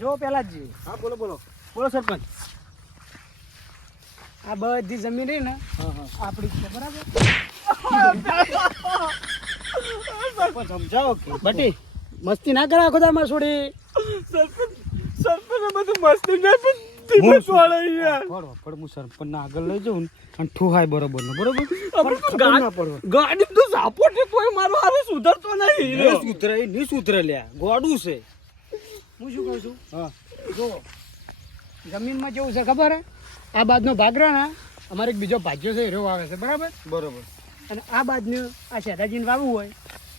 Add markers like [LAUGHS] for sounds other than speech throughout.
જો પેલા જ. હા બોલો બોલો. બોલો સરપંચ. આ બધી જમીન રહી ને હા હા. આપણી છે બરાબર? સમજાવો કે? બટી મસ્તી ના કરા ખુદા માં છોડી. સરપંચ સરપંચ બધું મસ્તી ના પણ હું સરપંચ આગળ લઈ જાઉં ને અને ઠુહાય બરોબર ને બરોબર? ગાડી તો સાપોટ છે મારો હારે સુધરતો નહીં સુધરે નહીં સુધરે લ્યા. ગોડું છે. હું શું કહું છું? હા. જો જમીનમાં જેવું છે ખબર હે? આ બાજનો ભાગરા ના અમારે એક બીજો ભાજ્યો છે એરો આવે છે બરાબર? બરોબર. અને આ બાજનું આ શેઠાજીને વાવવું હોય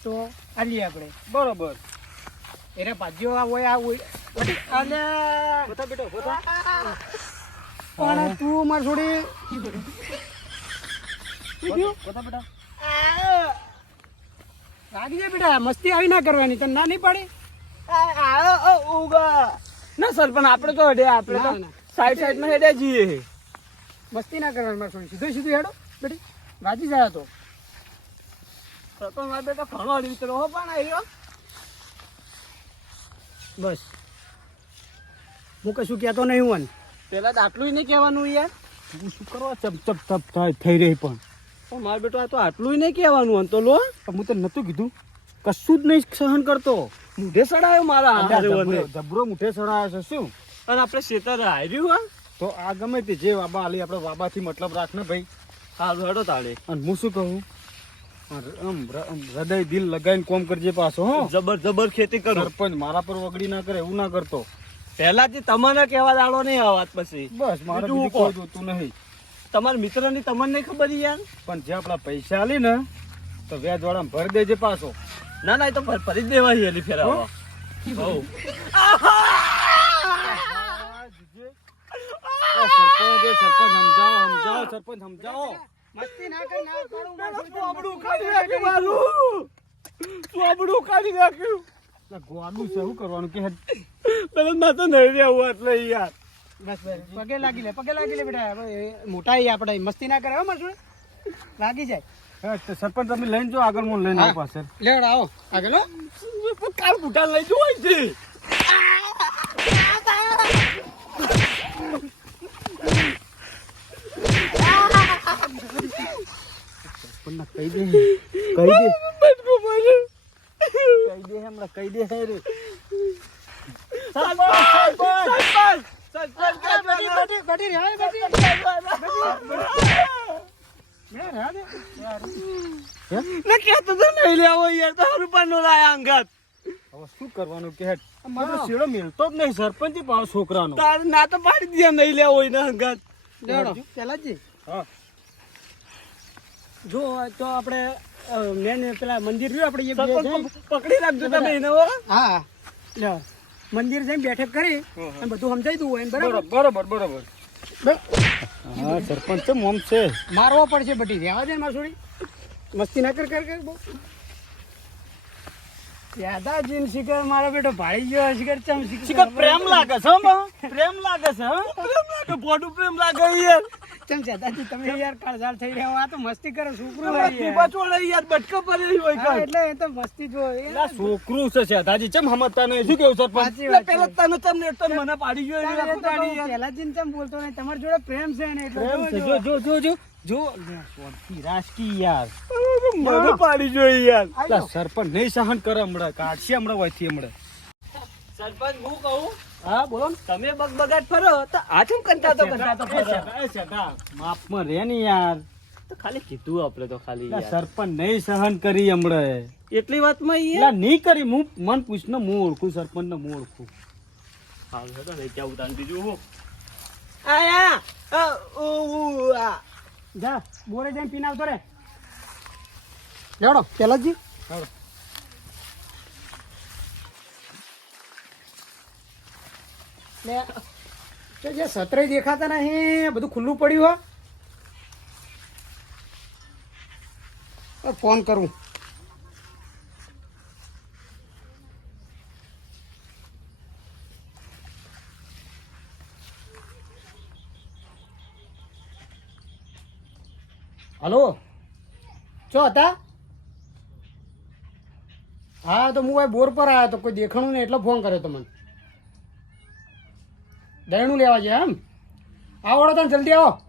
તો આ લઈએ આપણે. બરોબર. એને ભાજ્યો આ હોય આ હોય. અને બધા બેટો પણ તું માર છોડી બેટા. લાગી જાય બેટા મસ્તી આવી ના કરવાની તને ના નહીં પાડી? ના સર પણ આપણે તો હેડે આપણે તો. સાઈડ સાઈડમાં હેડે જઈએ. મસ્તી ના કરવાની મારે છોડી સીધું સીધું હેડો બેટી. વાંચી જાય તો. મારા બેટા ઘણો રીતરો હો પણ આવ્યો બસ. હું કશું કહેતો નહીં હું પેલા તો આટલું નહીં કહેવાનું યાર. હું શું કરવા ચપ ચપ ચપ થાય થઈ રહી પણ. પણ મારા બેટો આ તો આટલું નહીં કહેવાનું તો લો. પણ હું તને નતું કીધું. કશું જ નહીં સહન કરતો. મુઢે સડાયો મારા. જબરો મુઠે સડાયો છે શું? અને આપણે શેતર હાર્યું હા? તો આ ગમે તે જે વાબા આલી આપણે વાબાથી મતલબ રાખ ને ભાઈ. હા હેડો તાળે. અને હું શું કહું? હૃદય દિલ લગાવીને કોમ કરજે પાછો હો. જબર જબર ખેતી કરો. સરપંચ મારા પર વગડી ના કરે એવું ના કરતો. પહેલાથી તમને કહેવા દાડો નહીં આ વાત પછી. બસ મારે બીજું બીજું કોઈ જોતું નહીં. તમારા મિત્રની તમને નહીં ખબર યાર? પણ જે આપણા પૈસા આલી ને તો વ્યાજ વાળા ભર દેજે પાછો. ના ના એ તો ફર- ફરી જ દેવાય એની ફેરાવા હઉ. એ સરપંચ સરપંચ સમજાવો સમજાવો સરપંચ સમજાવો. મસ્તી ના કર ના માર કાઢી નાખ્યું કરી. મારું. સોબડું કાઢી નાખ્યું. ગોડું છે શું કરવાનું? કે પેલા માં તો નહીં રહેવું એટલે યાર. બસ બસ. પગે લાગી લે પગે લાગી લે બેટા. મોટા આપણે મસ્તી ના કરે હો માર લાગી જાય. સરપંચ તમે લઈને જો આગળ હું લઈને આવો પાસે લેવડ આવો આગળ કાલ બુટા લઈ જોવાય છે સરપંચને કહી દે કહી દે બટકો કહી દે હમણાં કહી દે રે સરપંચ સરપંચ સરપંચ આ બટી બટી બટી બે રે દે ને કહેતો તો નહીં લેવો યાર તો રૂપિયા નો લાયા અંગત હવે શું કરવાનું કે મારો શેડો મિલતો જ નહીં સરપંચ પાવ છોકરાનો. તાર ના તો પાડી દે નહીં લેવો ને અંગત લેવડો. પેલા જી હા. જો તો આપણે મેન પેલા મંદિર રહ્યું આપણે પકડી રાખજો તમે એને હો. હા. લે મંદિર જઈને બેઠક કરી અને બધું સમજાઈ દઉં હોય બરાબર? બરોબર બરોબર હા સરપંચ મોમ છે. મારવો પડશે બટી રહેવા દે છોડી મસ્તી ના કર કર કર બહુ. દાદાજી શિખર મારો બેટો ભાઈ ગયો શિખર ચમ શિખર? પ્રેમ લાગે છે હો પ્રેમ લાગે છે હો. પ્રેમ લાગે બોડું પ્રેમ લાગે યાર. ચમ દાદાજી તમે યાર કાળઝાળ થઈ રહ્યા આ તો મસ્તી કરે છોકરું યાર. ચોળે યાર બટકા પડેલી હોય કા એટલે એ તો મસ્તી જો એલા છોકરું છે શેઠાજી ચમ હમતા નહીં? શું કેવું સરપંચ. પેલા તને તમને એક મને પાડી ગયો એટલે એ તો ફૂટાડી યાર. પહેલાથી જ ચમ બોલતો નહીં તમારી જોડે પ્રેમ છે ને એટલે જો, જો જો. જો. જો રાજકી યાર. મને પાડી ગયો યાર. સરપંચ નહીં સહન કરે હમણાં કાઢશે હમણાં વયથી હમણાં. સરપંચ હું કહું? હા બોલો તમે બગબગાટ ફરો તો આ ફરો. રે ને યાર. તો ખાલી કીધું આપણે તો ખાલી સરપંચ નહીં સહન કરી હમણાં. એટલી વાતમાં યાર નહીં કરી હું મન પૂછ ને હું ઓળખું સરપંચ ને હું ઓળખું. હા હેડો લઈ જાઉં તાન બીજું હું આયા આ. જા બોરે જઈને પીને આવતો રે. લેવડો પહેલાજી હાલો. લે જે સતરે દેખાતા નહીં બધું ખુલ્લું પડ્યું હો. ફોન કરું. હલો? ચો હતા? હા, તો હું ભાઈ બોર પર આવ્યો તો કોઈ દેખાણું નહીં, એટલે ફોન કર્યો તમને. દહીણું લેવા છે એમ? આવડો તને, જલ્દી આવો.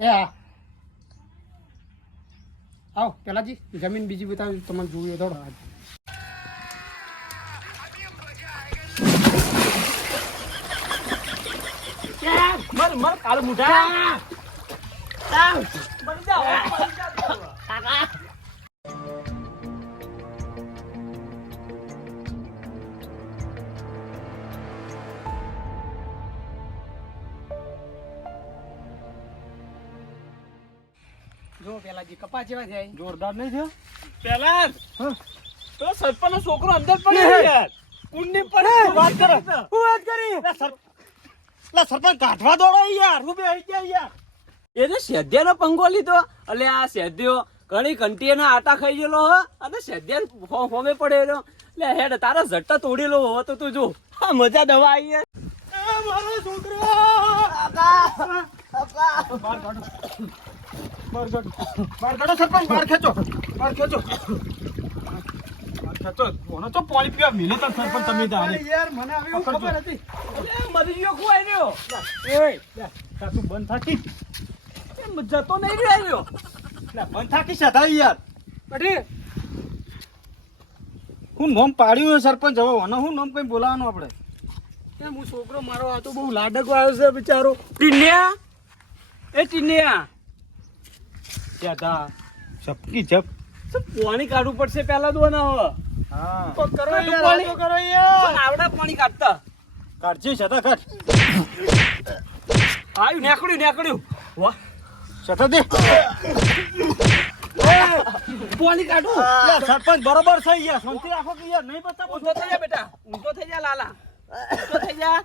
એ હા. આવો, પેલાજી, જમીન બીજી બતાવી તમને જોઈએ થોડો. મર મર કાલ મુઠા. મરી જાઓ. જો કપા જેવા છે જોરદાર નહીં થયો? પેલા જ. તો સરપંચનો છોકરો અંદર પડે યાર. કુંડી પડે વાત કરે. સરપંચ. હું વાત કરી? લે સરપંચ કાઢવા દોડો યાર. હું બે આવી ગયા યાર. એને સેદ્યાનો પંગો લીધો. એટલે આ સેદ્યો ઘણી ઘંટીના આટા ખાઈ ગયેલો હો. અને સેદ્યા હો- હોમે પડેલો. એટલે હેડ તારા ઝટ્ટા તોડેલો હો તો તું જો. આ મજા દવા આવી મારો છોકરો! બાર કાઢો. બાર કાઢો. બાર કાઢો સરપંચ બાર ખેંચો. બાર ખેંચો. ખેંચો. ઓનો તો પાણી પીવા મિલે તો સરપંચ તમે તારે યાર મને આવી ખબર હતી. મરી ગયો ખોવાઈ રહ્યો. ઓય લે બંધ થાકી. જતો નહીં રહ્યો લે બંધ થાકી સધા યાર. અરે. હું નોમ પાડ્યું સરપંચ હવે ઓનો હું નોમ કઈ બોલાવવાનું આપણે? હું છોકરો મારો આ તો બહુ લાડકો આવ્યો છે બિચારો. ટીનિયા? એ ટીનિયા. દાદા ચપકી ચપ. પાણી કાઢવું પડશે પેલા તો ના હવે? હા. તો કરો પાણી. તો કરો યાર. પણ પાણી કાઢતા. કાઢજે સધા કાઢ આવ્યું નેકડ્યું નેકડ્યું વાહ. દે. કાઢું. સરપંચ બરોબર છે યાર. શાંતિ રાખો કે યાર. નહીં બતાવો. ઊંધો થઈ જા બેટા. ઊંધો થઈ જા લાલા. ઊંધો થઈ જા.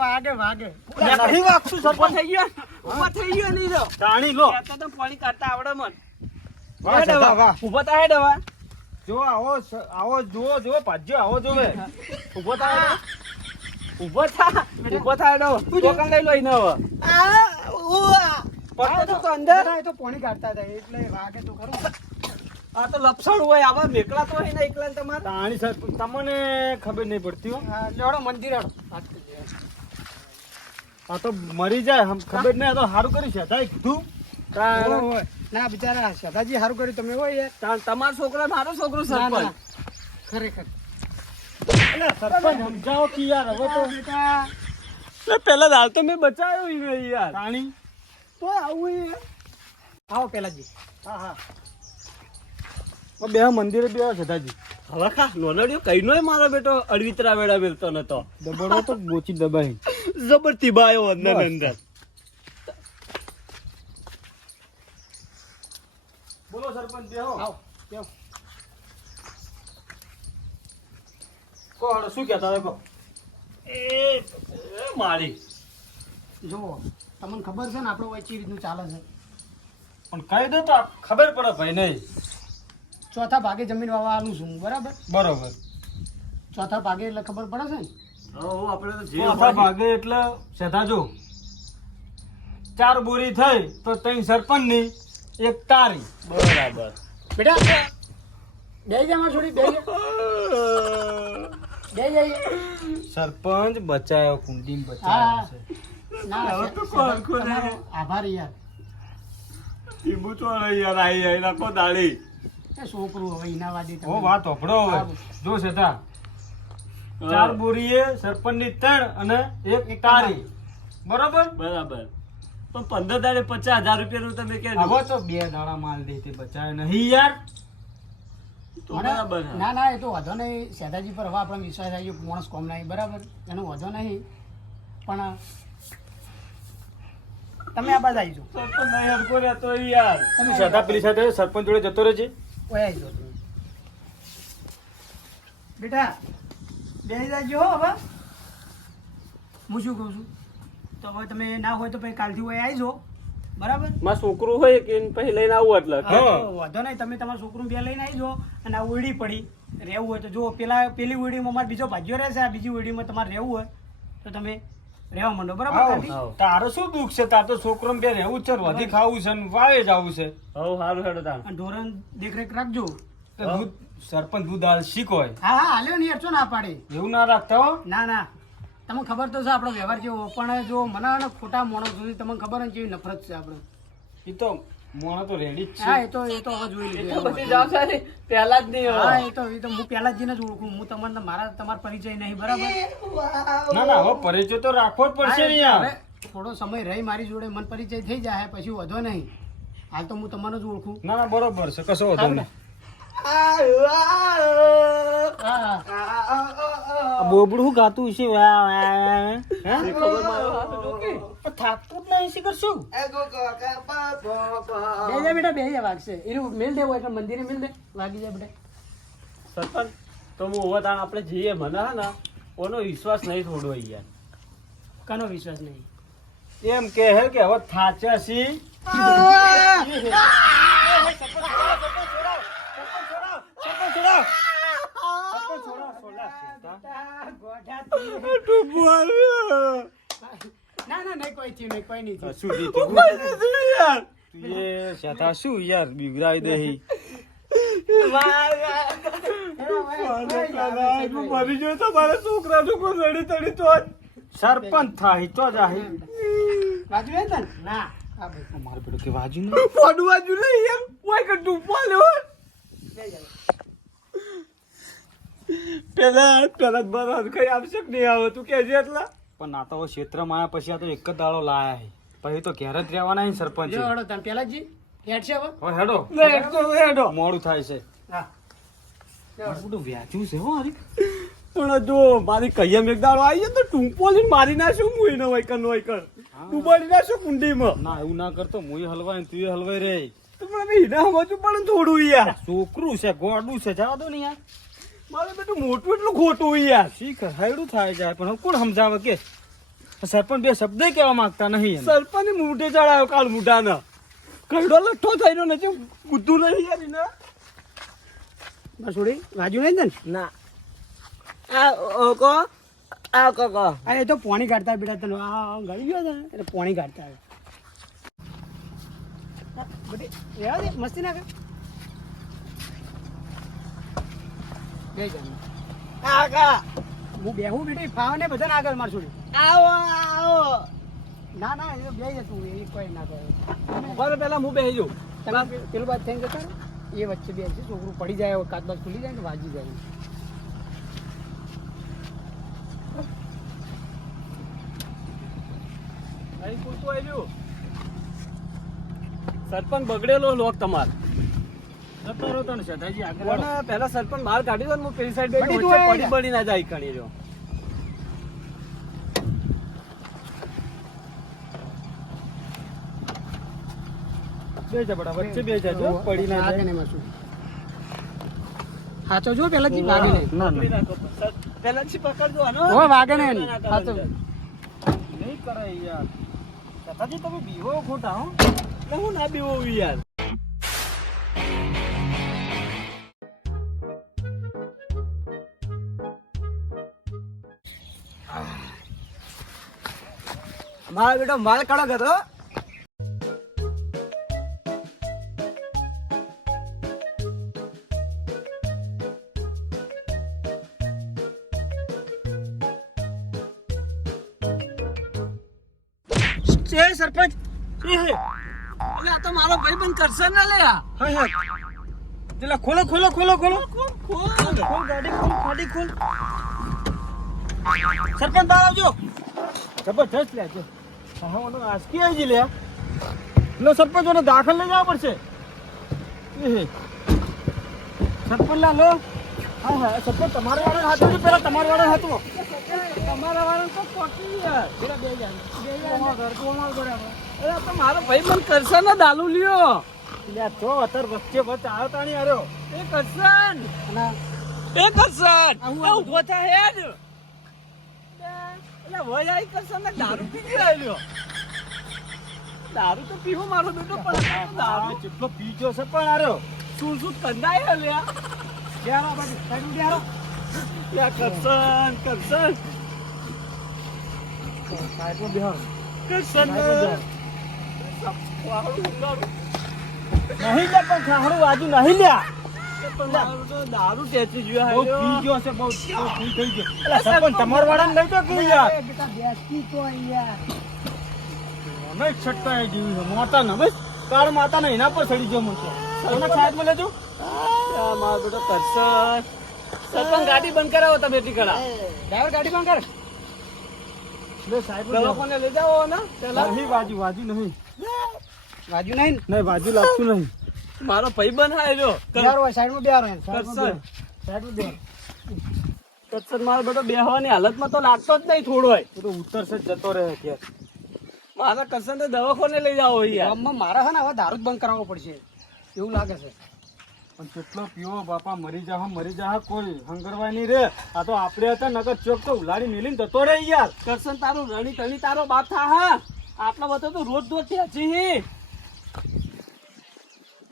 વાગે વાગે. નહીં વાગતું સરપંચ. થઈ ગયો. ઊભો થઈ ગયો નહીં તો. તાણી લો. તો પાણી કાઢતા આવડે મન. વાહ, હેડ વાહ. જો આવો આવો જુઓ જુઓ ભાજ્યો આવો જોવે. ઊભો થા ઊભો થા ઊભો થા એનો. હવે. ટોકન લઈ લો આ ઉવા પડતો તો અંદર. આ તો પોણી કાઢતા હતા એટલે વાગે તો ખરું. આ તો લપસણ હોય આવા મેકલા તો હોય ને એકલા ને તમારે. તાણી સરપંચ તમને ખબર નહીં પડતી હો. હા, લેવડો મંદિર હેડો. આ તો મરી જાય હમ ખબર નહીં આ તો સારું કરી છે તાઈ કીધું. ના બિચારા સદાજી સારું કર્યું તમે હોય તમારો છોકરો મારો છોકરો. સરપંચ. ખરેખર. સમજાવો કે યાર હવે તો બેટા પેલા દાલ તો મેં બચાવ્યો ઈ યાર. પાણી તો આવું આવો પેલા જી હા. હા બે મંદિરે બે સદાજી હવે ખા નોનડિયો કઈ નોય મારો બેટો અડવિતરા વેળા મેલતો નતો. દબડો તો બોચી દબાઈ. જબરતી બાયો અંદર અંદર. બોલો સરપંચ બેહો. આવો કેવો કો હાલો શું કહેતા હતા કો? એ એ મારી. જુઓ તમને ખબર છે ને આપણું વચ્ચે રીતનું ચાલે છે. પણ કહી દો તો ખબર પડે ભાઈ નહીં. ચોથા ભાગે જમીન વાવવાનું છું બરાબર? બરાબર. ચોથા ભાગે એટલે ખબર પડે છે ને? હો આપણે તો જે ચોથા ભાગે એટલે સદા જો. ચાર બોરી થઈ તો ત્રણ સરપંચની એક તારી. બરાબર. બેટા બે માં છોડી બે [LAUGHS] સરપંચ બચાયો કુંડી બચાયો છે. ના તો સે- કોણ આભાર યાર. ઈબુ ચોળો યાર આઈ આઈ નાખો દાળી. એ છોકરું હવે એના વાદી ઓ વાત હોભળો હવે જો સેતા ચાર બોરીએ સરપંચની ત્રણ અને એક તારી. બરોબર? બરાબર. પણ પંદર દાડે પચાસ હજાર રૂપિયા નું તમે કે હવે તો બે દાડા માલ દે તે બચાવે નહીં યાર. ના ના એ તો વધો નહીં. સેદાજી પર હવે આપણે વિશ્વાસ આવી ગયો માણસ કોમ નહીં બરાબર? એનો વધો નહીં. પણ તમે આ બાજુ આવી જાઓ સરપંચ નહીં હરખો રહેતો યાર. તમે સદા પેલી સાથે સરપંચ જોડે જતો રહેજે. ઓય આવી જાઓ બેટા બે જાજો હો હવે. હું શું કહું છું? તો હવે તમે ના હોય તો પછી કાલથી હોય આવી જાઓ બરાબર? મારા છોકરું હોય કે પછી લઈને આવું એટલે. વાંધો નહીં તમે તમારા છોકરું બે લઈને આવી જાઓ અને આ ઓયડી પડી રહેવું હોય તો જો પેલા પેલી ઓયડીમાં મારે બીજો ભાગ્યો રહેશે આ બીજી ઓયડીમાં તમારે રહેવું હોય તો તમે રહેવા માંડો બરાબર તારો શું દુઃખ છે? તાર તો છોકરો બે રહેવું જ છે વધી ખાવું છે ને વાવે જવું છે. હવ સારું હેડો તાણ. અને દેખરેખ રાખજો. સરપંચ દૂધ હાલ શીખ હોય. હા હા હાલ્યો ને યાર ચો ના પાડે. એવું ના રાખતા હો? ના ના. તમને ખબર તો છે આપણો વ્યવહાર કેવો? પણ જો મને ખોટા માણસ સુધી તમને ખબર ને કેવી નફરત છે આપણે. એ તો મોણો તો રેડી જ હા એ તો એ તો હવે જોઈ એ તો લીધું બધી જવાબદારી પહેલા જ નહીં હા એ તો એ તો હું પહેલા જ જઈને જ ઓળખું. હું તમને મારા તમારો પરિચય નહીં બરાબર? ના ના હવે પરિચય તો રાખવો જ પડશે ને યાર. થોડો સમય રહી મારી જોડે. મન પરિચય થઈ જાય પછી વધો નહીં. હાલ તો હું તમને જ ઓળખું. ના ના બરોબર છે કશો વધો નહીં. બોબડું શું ગાતું છે. થાકતું જ નહીં શી કરશું? બે જા બેટા બે જા વાગશે. એનું મેલ દેવો એટલે મંદિરે મેલ દે. વાગી જાય બેટા. સરપંચ તો હું હવે તાણ આપણે જઈએ. મને હે ને ઓનો વિશ્વાસ નહીં થોડો યાર કનો વિશ્વાસ નહીં? એમ કે હે કે હવે થાચ્યા છી ના ના નહીં કોઈ થયું નહીં કોઈ નહીં થયું. શું જીતી તું એ શેઠા શું યાર બીવરાવી દે. મરી ગયો તમારા છોકરા છોકરાનું કોઈ રડી તડી તો સરપંચ થાહી તો જ વાજુ બાજુ ના. આ ભાઈ કે વાજુ ને ફોડું બાજુ નહીં યાર કોઈ કે ડૂબવા લેવો જા પેલા પેલા બરાબર કઈ આવશે કે નહીં આવે. તું કહેજે એટલા. પણ આ તો ક્ષેત્રમાં આયા પછી આ તો એક જ દાડો લાયા છે. પછી તો ઘેર જ રહેવાના છે સરપંચ. જો હળો તમે પેલા જી હેડ છે હવે. હવે હેડો. લે એક હેડો. મોડું થાય છે. હા. બધું વ્યાજ્યું છે હો હરી. પણ જો મારી કહીએ એક દાડો આવી જાય તો ટૂંપો લઈને મારી નાખ્યો હું એને વૈકલ વૈકન ડૂબાડી નાખ્યો કુંડીમાં. ના એવું ના કરતો મુય હલવાય ને તું હલવાય રે. તો પણ એના સમજવું પણ થોડું યાર. છોકરું છે ગોડું છે જવા દો ને યાર. મારે બેટું મોટું એટલું ખોટું યાર. શીખ હાયડું થાય જાય પણ કોણ સમજાવે કે? સરપંચ બે શબ્દ કહેવા માંગતા નહીં. સરપંચ મૂઢે ચડાયો કાલ મૂઢાના. કઈડો લઠ્ઠો થઈને નથી કૂદતું નહીં યાર એને બસ છોડી રાજુ નહીં ને ના. આ ઓકો આ કોકો અરે એ તો પોણી કાઢતા બેટા તને આ ગળી ગયો ને એટલે પોણી કાઢતા મસ્તી ના કર. બે જા કા હું બેહું બેટી ફાવ ને બધાને આગળ માર છોડી. આવો આવો. ના ના એ બે જતું એ કોઈ ના કરે. બરો પહેલા હું બેહી જઉં. તમે પેલું બાદ થઈને જતા. એ વચ્ચે બે છે છોકરું પડી જાય કાચ બાદ ખુલી જાય ને વાજી જાય. અહીં પૂરતું આવ્યું. સરપંચ બગડેલો લોક તમાર. જતો રહો તને શેઠાજી આગળ પહેલા સરપંચ બહાર કાઢી દો ને હું પેલી સાઈડ પડી ના જાય કણી જો બે બડા વચ્ચે બે જો પડી ના જાય. માર હાચો જો પેલા જી વાગે નહીં ના. ના પકડજો આનો. વાગે નહીં હાચો. નહીં કરાય યાર. શેઠાજી તમે બીવો ખોટા હો. એટલે હું ના બીવો યાર. મારો બેટો માલ કાઢો હતો. એ સરપંચ એટલે આ તો મારો ભાઈ પણ કરશે ને લે. હા હા. પેલા ખોલો ખોલો ખોલો ખોલો. ખોલ, ગાડી ખોલ. ગાડી ખોલ સરપંચ બહાર આવજો. જબરજસ્ત લે હા ઓનો આસકી આવી જી લે લો સરપંચ ઓને દાખલ લઈ જવા પડશે. સરપંચ લા લો. હા હા સરપંચ તમારા વાળા હાથમાં છે પેલા તમારા વાળા હાથમાં તમારા વાળા તો પકી યાર પેલા બે જાય ઘર કોમાં બરાબર અરે તો મારો ભાઈ પણ કરશે ને દાલુ લ્યો. લે તો અત્યારે વચ્ચે વચ્ચે નહીં આર્યો એ કરશન એ કરશન હું ઊભો થાય હેડ એટલે વય આઈ કરશન ને દારૂ પી ગયો દારૂ તો પીવો મારો બેટો પણ દારૂ. જેટલો પીજો છે પણ આરો શું શું કંદાય લ્યા? ક્યારે બાજુ સાઈડ ઉડી યા કરશન કરશન સાહેબ બિહાર ઉંગારું. નહીં લે પણ ખાડું આજુ નહીં લ્યા. દારૂ ટેચી ગયો બહુ પી ગયો છે બહુ બહુ ફૂલ થઈ ગયો. સરપંચ તમારા વાળાને લઈ જાઓ કે યાર. બેટા બેસતી તો અહીંયા. અમે છટકા એ છે મોટા ને બસ. કાળ માતા ને એના પર ચડી ગયો સાઈડમાં લેજો. મારો બેટો કરશન. સરપંચ ગાડી બંધ કરાવો તમે એટલી કડા ડ્રાઈવર ગાડી બંધ કર. લે સાઈડમાં લઈ જાઓ ને બાજુ બાજુ નહીં બાજુ નહીં. નહીં બાજુ લાગતું નહીં. મારો ભાઈ બંધ જો બિહાર હોય સાઈડમાં બિહાર હોય સાઈડ સાઈડમાં બે કરશન મારો બેટો બેહવાની હાલતમાં તો લાગતો જ નહીં થોડો હોય. તો ઉતરશે જ જતો રહે અત્યારે. મારા કરશન તો દવાખાને લઈ જાઓ યાર ગામમાં મારા છે ને હવે દારૂ જ બંધ કરાવવો પડશે. એવું લાગે છે. પણ કેટલો પીવો બાપા મરી જા મરી જા કોઈ હંગરવાય નહીં રે. આ તો આપણે હતા નગર ચોક તો ઉલાડી મેલીને જતો રહે યાર. કરશન તારું રણી તણી તારો બાપ થા હા. આટલો બધો તો રોજ રોજ ટેચી હી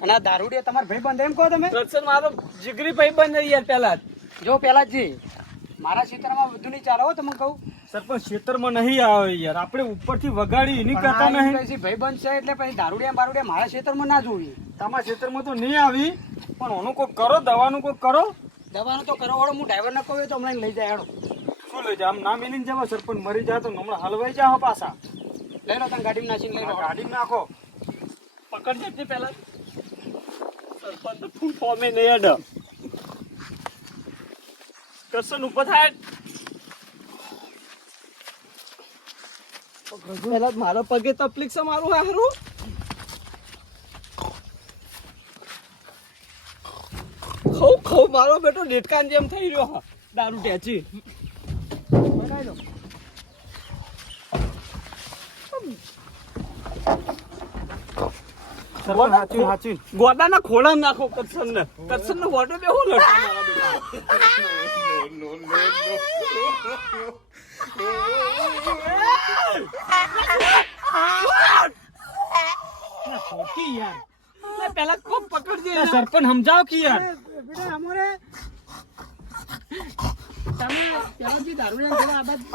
અને આ દારૂડિયા તમારા ભાઈ બંધ એમ કહો તમે? કરશન મારો જીગરી ભાઈ બંધ યાર પેલા જો. પેલા જી મારા ક્ષેત્રમાં બધું નહીં ચાલે હો તમને કહું. સરપંચ ક્ષેત્રમાં નહીં આવે યાર. આપણે ઉપરથી વગાડી એની કરતા નહીં. ભાઈ બંધ છે એટલે પછી દારૂડિયા બારૂડિયા મારા ક્ષેત્રમાં ના જોવી. તમારા ક્ષેત્રમાં તો નહીં આવી. પણ ઓનું કોઈ કરો દવાનું કોઈ કરો. દવાનું તો કરો વાળો હું ડ્રાઈવર ના કહું તો હમણાં લઈ જાય હેડો શું લઈ જાય? આમ ના મેલીને જવા સરપંચ મરી જાય તો હમણાં હલવાઈ જાઓ પાછા. લઈ લો તમે ગાડીમાં નાખીને લઈ લો આ ગાડી નાખો. પકડજે પેલા સરપંચ ફૂલ ફોમે નહીં અડ. કરશન ઉપર થાય પેલા મારા પગે તકલીફ છે, મારું હારું. ખઉ ખઉ, મારો બેટો ડેટકાન જેમ થઈ રહ્યો દારૂ ટેચી લગાવી લો સરપંચ હાચી હાચી. ગોડાના ખોળા નાખો ને ને. ગોડો યાર. પેલા કોક પકડજે સરપંચ સમજાવો કે યાર. બેટા અમારે તમે પેલાથી દારૂ થોડા આ બાજુ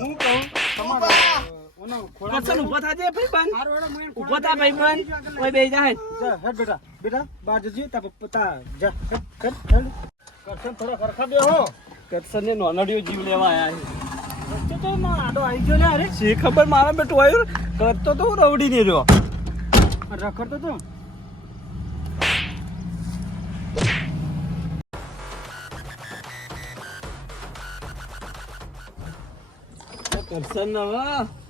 હું કહું તમારા ઊભો થાજે ઊભો થા ઓય જાય જા બેટા બેટા જજે તા જા થોડા ને નોનડીઓ જીવ લેવા આયા તો માં આડો આવી ગયો ને અરે. શી ખબર મારા બેટો આવ્યો કરતો તો રવડી ને રહ્યો. રખડતો તો. કરશન હવે.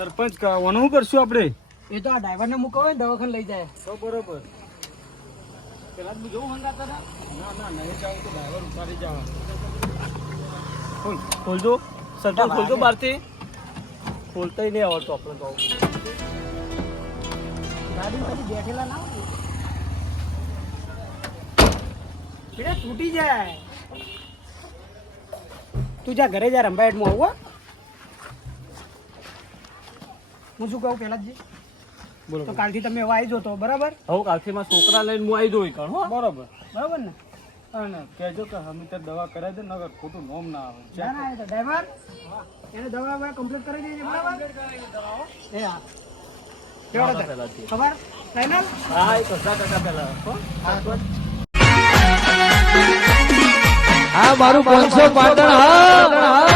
સરપંચ શું કરશું આપણે? એ તો આ ડ્રાઈવરને મૂકો હોય ને દવાખાને લઈ જાય. તો બરોબર. પેલા તું જોવું હંગાતા ના ના નહીં જાવ તો ડ્રાઈવર ઉતારી જાવ. ખોલજો સરપંચ ખોલજો બહારથી. ખોલતા નહીં આવડતો આપણે તો. ગાડી પછી બેઠેલા ના તૂટી જાય. તું જા ઘરે જા રંભાઈટમાં આવું હો. હું શું કહું પેલા જ બોલો તો કાલથી તમે એવા આવી જતો બરાબર? હવે કાલથી માં છોકરા લઈને હું આવી જોઈ કણ બરાબર. બરાબર ને? અને કહેજો કે અમે તો દવા કરાવી દે નગર ખોટું નોમ ના આવે. ના ના એ તો ડ્રાઈવર એને દવા વવા કમ્પ્લીટ કરી દેજે બરાબર? એ હા. કેવડો? પહેલાથી ખબર? ફાઈનલ હા એ કશા ટકા પહેલા. હો હા મારું પાંચસો પાટણ હા.